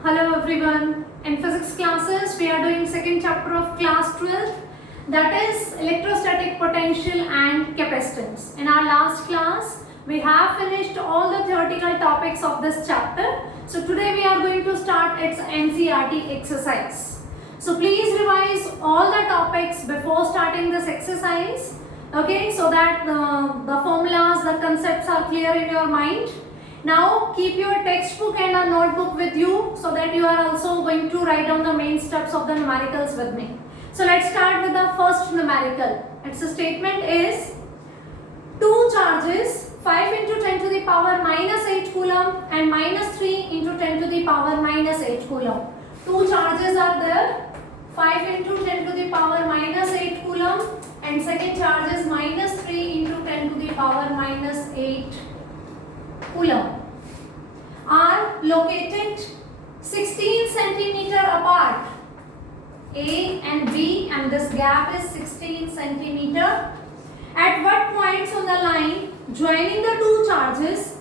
Hello everyone. In physics classes, we are doing second chapter of class 12, that is electrostatic potential and capacitance. In our last class, we have finished all the theoretical topics of this chapter. So today we are going to start its NCERT exercise. So please revise all the topics before starting this exercise. Okay, so that the formulas, the concepts are clear in your mind. Now keep your textbook and a notebook with you so that you are also going to write down the main steps of the numericals with me. So let's start with the first numerical. Its statement is two charges 5 into 10 to the power minus 8 coulomb and minus 3 into 10 to the power minus 8 coulomb. Two charges are there, 5 into 10 to the power minus 8 coulomb and second charge is minus 3 into 10 to the power minus 8 coulomb, are located 16 centimeter apart, A and B, and this gap is 16 centimeter. At what points on the line joining the two charges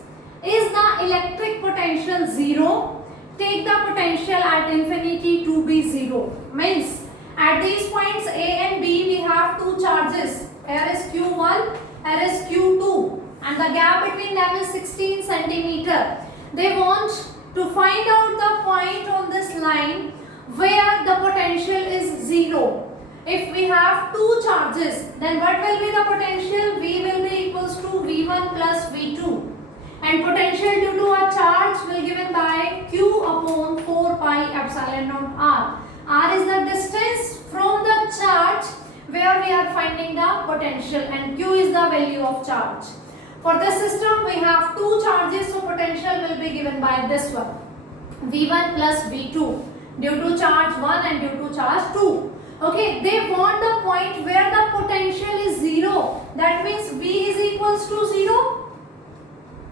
is the electric potential 0? Take the potential at infinity to be 0. Means at these points A and B we have two charges. Here is Q1, here is Q2. And the gap between them is 16 centimeter. They want to find out the point on this line where the potential is 0. If we have two charges, then what will be the potential? V will be equals to V1 plus V2. And potential due to a charge will be given by Q upon 4 pi epsilon naught R. R is the distance from the charge where we are finding the potential, and Q is the value of charge. For this system, we have two charges, so potential will be given by this one, V1 plus V2, due to charge 1 and due to charge 2. Okay, they want the point where the potential is 0. That means V is equals to 0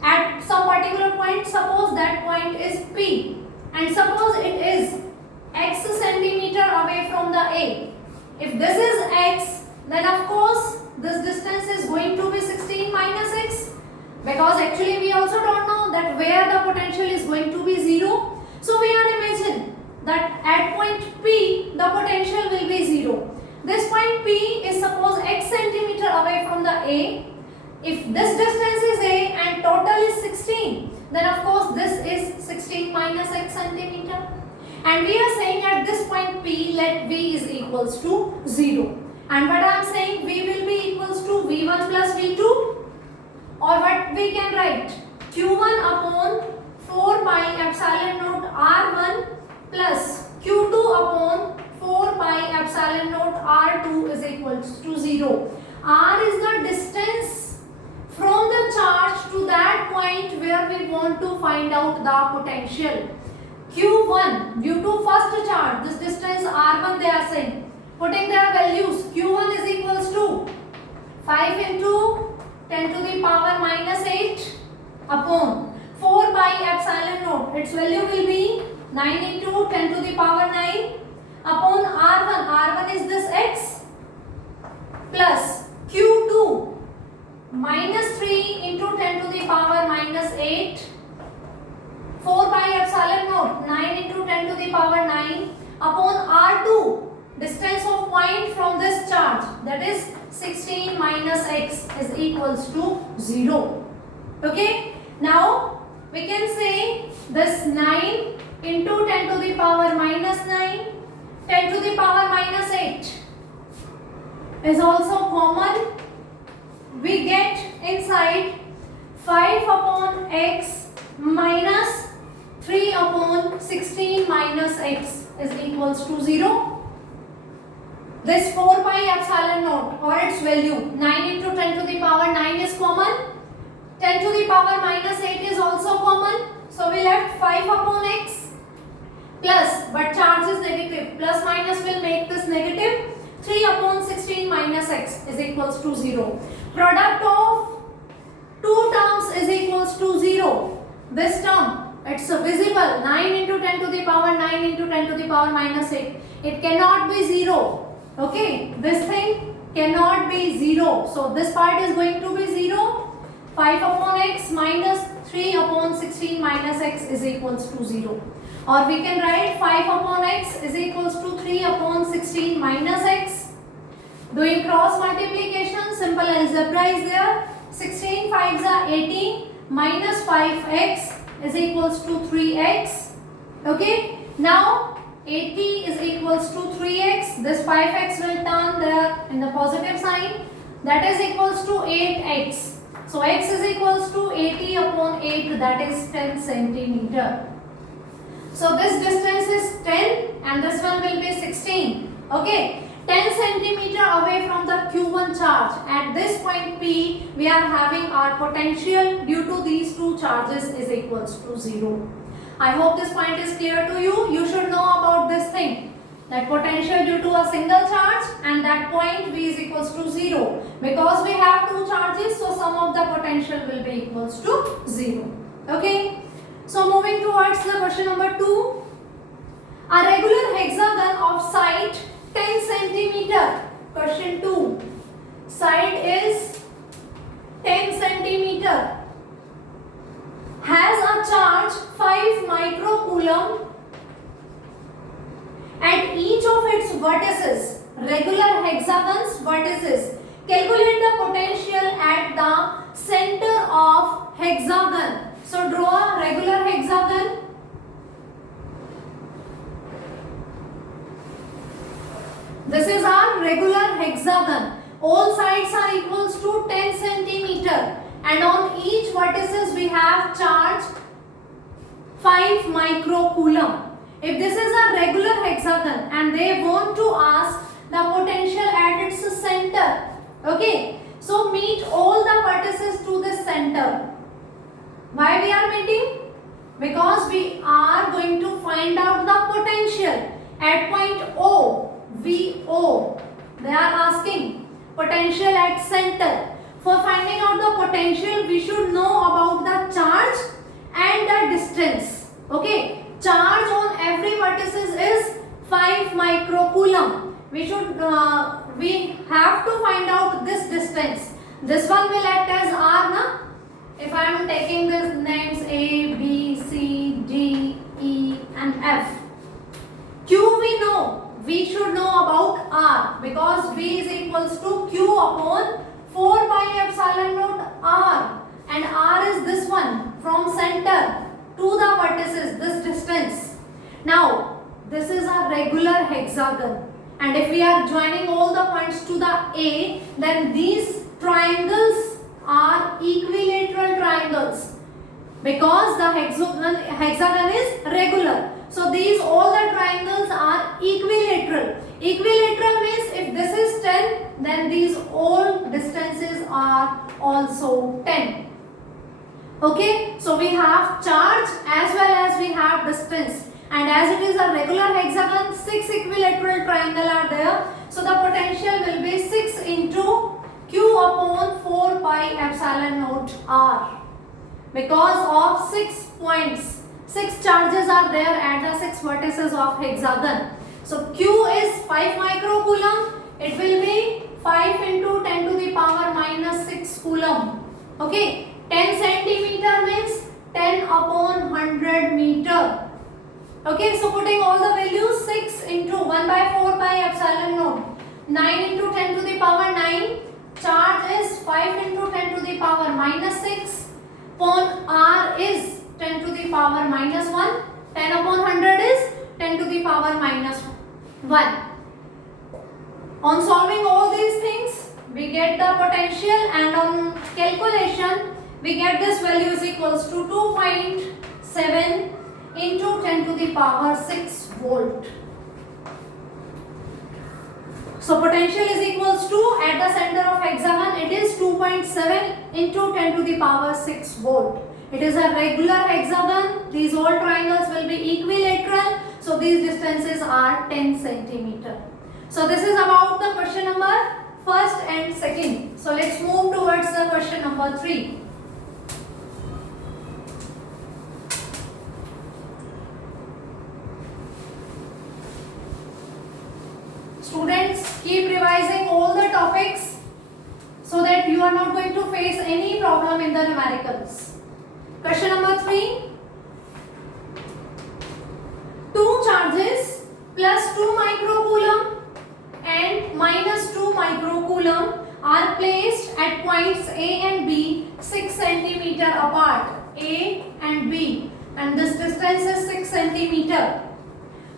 at some particular point. Suppose that point is P, and suppose it is X centimeter away from the A. If this is X, then of course this distance is going to be 16 minus X, because actually we also don't know that where the potential is going to be 0. So we are imagining that at point P the potential will be 0. This point P is suppose X centimeter away from the A. If this distance is A and total is 16, then of course this is 16 minus X centimeter. And we are saying at this point P let V is equals to 0. And what I am saying, V will be equals to V1 plus V2, or what we can write, Q1 upon 4 pi epsilon naught R1 plus Q2 upon 4 pi epsilon naught R2 is equals to 0. R is the distance from the charge to that point where we want to find out the potential. Q1 due to first charge, this distance R1 they are saying. Putting their values, Q1 is equals to 5 into 10 to the power minus 8 upon 4 pi epsilon naught. Its value will be 9 into 10 to the power 9 upon R1. R1 is this X plus Q2 minus 3 into 10 to the power minus 8. 4 pi epsilon naught, 9 into 10 to the power 9 upon R2. Distance of point from this charge, that is 16 minus X, is equals to 0. Okay. Now we can say this 9 into 10 to the power minus 9, 10 to the power minus 8 is also common. We get inside 5 upon X minus 3 upon 16 minus X is equals to 0. This 4 pi epsilon naught or its value 9 into 10 to the power 9 is common. 10 to the power minus 8 is also common. So we left 5 upon X plus, but charge is negative. Plus minus will make this negative. 3 upon 16 minus X is equals to 0. Product of two terms is equals to 0. This term, it's visible, 9 into 10 to the power 9 into 10 to the power minus 8. It cannot be 0. Okay, this thing cannot be 0. So this part is going to be 0. 5 upon X minus 3 upon 16 minus X is equals to 0. or we can write 5 upon x is equals to 3 upon 16 minus x. Doing cross multiplication, simple algebra is there. 16 5s are 18 minus 5x is equals to 3x. Okay, now 80 is equals to 3x. This 5x will turn there in the positive sign. That is equals to 8x. So x is equals to 80 upon 8, that is 10 centimeter. So this distance is 10 and this one will be 16. Okay, 10 centimeter away from the Q1 charge. At this point P, we are having our potential due to these two charges is equals to 0. I hope this point is clear to you. You should know about this thing, that potential due to a single charge and that point V is equals to 0. Because we have two charges, so sum of the potential will be equals to 0. Okay. So moving towards the question number 2. A regular hexagon of side 10 centimeter. Question 2. Side is 10 centimeter. Has a charge 5 microcoulomb at each of its vertices. Regular hexagons vertices. Calculate the potential at the center of hexagon. So draw a regular hexagon. This is our regular hexagon. All sides are equals to 10 centimeter and on each vertices we have charge 5 microcoulomb. If this is a regular hexagon and they want to ask the potential at its center, okay, so meet all the vertices to this center. Why we are meeting? Because we are going to find out the potential at point O, VO. They are asking potential at center. For finding out the potential, we should know about the charge and the distance. Okay, charge on every vertices is 5 microcoulomb. We have to find out this distance. This one will act as R, na? If I am taking these names A, B, C, D, E and F. Q we know. We should know about R because V is equals to Q upon 4 pi epsilon naught R, and R is this one from center to the vertices, this distance. Now this is a regular hexagon and if we are joining all the points to the A, then these triangles are equilateral triangles because the hexagon is regular. So these all the triangles are equilateral. Equilateral means if this is 10, then these all distances are also 10. Okay, so we have charge as well as we have distance, and as it is a regular hexagon, 6 equilateral triangle are there. So the potential will be 6 into Q upon 4 pi epsilon naught R because of 6 points. 6 charges are there at the 6 vertices of hexagon. So Q is 5 microcoulomb. It will be 5 into 10 to the power minus 6 coulomb. Okay, 10 centimeter means 10 upon 100 meter. Okay, so putting all the values, 6 into 1 by 4 pi epsilon naught, 9 into 10 to the power 9. Charge is 5 into 10 to the power minus 6 upon R is 10 to the power minus 1. 10 upon 100 is 10 to the power minus 1. On solving all these things, we get the potential, and on calculation, we get this value is equals to 2.7 into 10 to the power 6 volt. So potential is equals to, at the center of hexagon, it is 2.7 into 10 to the power 6 volt. It is a regular hexagon. These all triangles will be equilateral. So these distances are 10 centimeter. So this is about the question number first and second. So let's move towards the question number 3. Students, keep revising all the topics so that you are not going to face any problem in the numericals. Question number 3. charges plus 2 microcoulomb and minus 2 microcoulomb are placed at points A and B 6 centimeter apart. A and B, and this distance is 6 centimeter.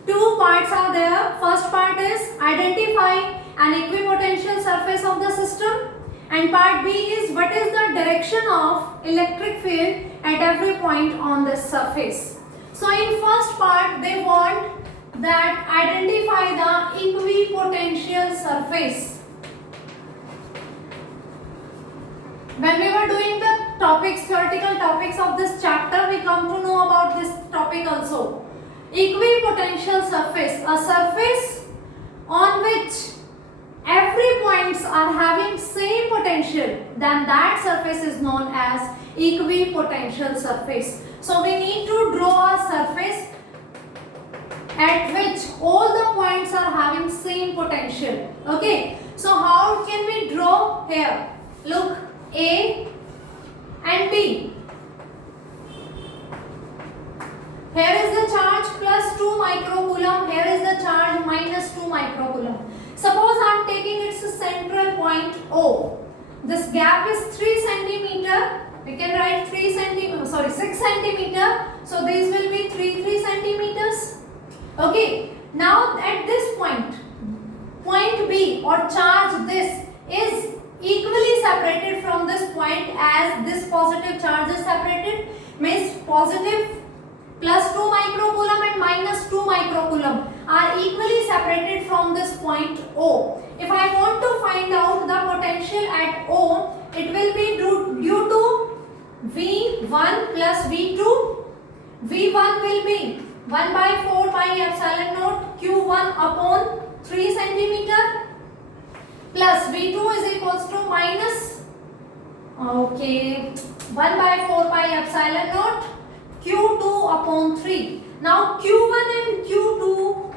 Two parts are there. First part is identify an equipotential surface of the system, and part B is what is the direction of electric field at every point on this surface. So in first part they want that identify the equipotential surface. When we were doing the topics, theoretical topics of this chapter, we come to know about this topic also. Equipotential surface, a surface on which every points are having same potential, then that surface is known as equipotential surface. So we need to draw a surface at which all the points are having same potential. Okay, so how can we draw here? Look, A and B. Here is the charge plus 2 microcoulomb, here is the charge minus 2 microcoulomb. Suppose I am taking its central point O. This gap is 3 centimeter. We can write 6 centimeter. So these will be 3 centimeters. Okay. Now at this point, point B or charge this is equally separated from this point as this positive charge is separated, means positive plus 2 microcoulomb and minus 2 microcoulomb are equally separated from this point O. If I want to find out the potential at O, it will be due to V1 plus V2. V1 will be 1 by 4 pi epsilon naught Q1 upon 3 centimeter plus V2 is equals to minus 1 by 4 pi epsilon naught Q2 upon 3. Now Q1 and Q2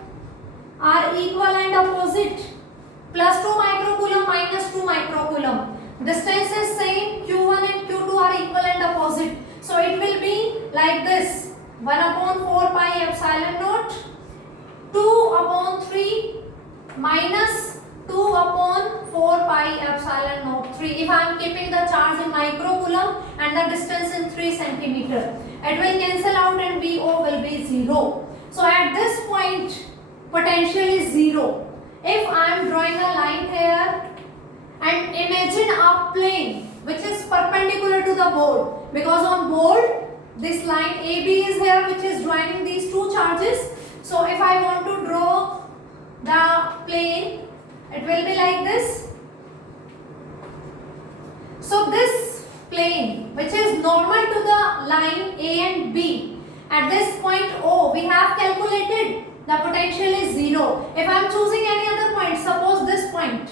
are equal and opposite. Plus 2 microcoulomb minus 2 microcoulomb. Distance is same. Q1 and Q2 are equal and opposite. So it will be like this. 1 upon 4 pi epsilon naught 2 upon 3 minus 2 upon 4 pi epsilon naught 3. If I am keeping the charge in microcoulomb and the distance in 3 centimeter, it will cancel out and VO will be 0. So at this point, potential is 0. If I am drawing a line here and imagine a plane which is perpendicular to the board, because on board this line AB is here which is joining these two charges. So if I want to draw the plane, it will be like this. So this plane which is normal to the line A and B, at this point O we have calculated the potential is 0. If I am choosing any other point, suppose this point.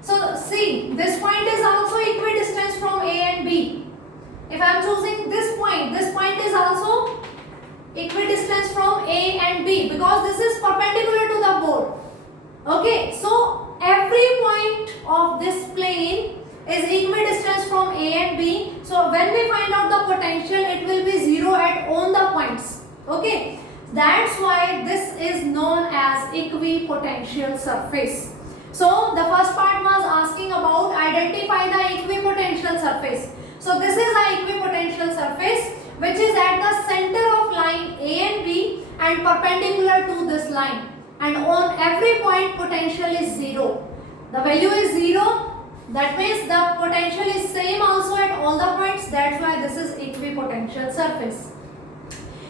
So see, this point is also equidistant from A and B. If I am choosing this point is also equidistant from A and B because this is perpendicular to the board. Okay, so every point of this plane is equidistant from A and B. So when we find out the potential, it will be 0 at all the points. Okay, that's why this is known as equipotential surface. So the first part was asking about identify the equipotential surface. So this is the equipotential surface which is at the center of line A and B and perpendicular to this line, and on every point potential is 0. The value is 0. That means the potential is same also at all the points. That's why this is equipotential surface.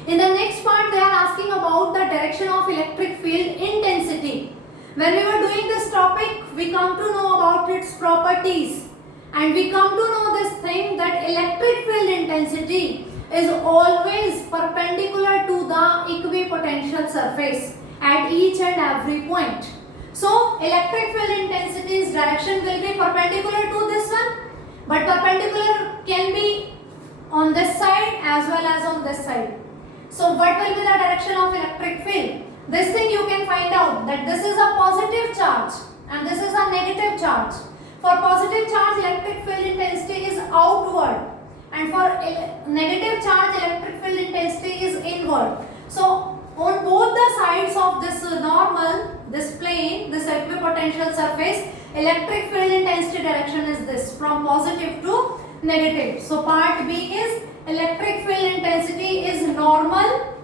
In the next part they are asking about the direction of electric field intensity. When we were doing this topic, we come to know about its properties, and we come to know this thing that electric field intensity is always perpendicular to the equipotential surface at each and every point. So electric field intensity's direction will be perpendicular to this one, but perpendicular can be on this side as well as on this side. So what will be the direction of electric field? This thing you can find out that this is a positive charge and this is a negative charge. For positive charge, electric field intensity is outward, and for negative charge, electric field intensity is inward. So on both the sides of this this plane, this equipotential surface, electric field intensity direction is this, from positive to negative. So part B is electric field intensity is normal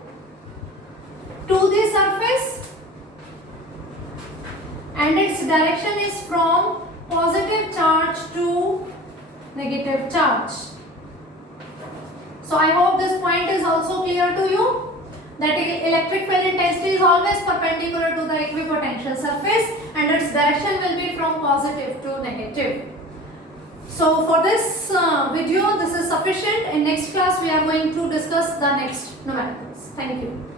to the surface and its direction is from positive charge to negative charge. So I hope this point is also clear to you, that electric field intensity is always perpendicular to the equipotential surface and its direction will be from positive to negative. So for this video, this is sufficient. In next class, we are going to discuss the next numericals. Thank you.